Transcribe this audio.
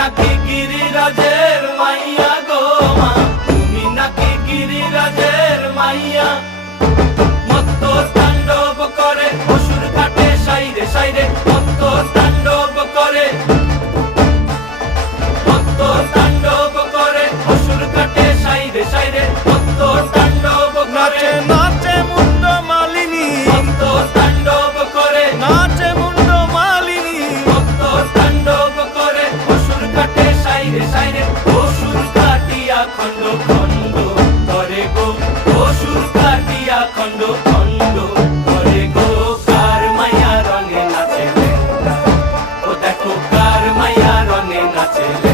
নাকি গিরিরাজের মাইয়া গো মা, তুমি নাকি গিরিরাজের মাইয়া। মত্ত তাণ্ডব করে অসুর কাটে সাইরে সাইরে, মত্ত তাণ্ডব করে, মত্ত তাণ্ডব করে অসুর কাটে সাইরে সাইরে, মত্ত তাণ্ডব করে। নাচে মুন্ড মালিনী, মত্ত তাণ্ডব করে, নাচে মুন্ড মালিনী, মত্ত তাণ্ডব করে অসুর কাটে সাইরে সাইরে, অসুর কাটিয়া খণ্ড খণ্ড করে গো, অসুর কাটিয়া খণ্ড খণ্ড করে গো। কার মায়া রঙে নাচে লেঙ্গা, ও দেখো কার মায়া রঙে নাচে লেঙ্গা।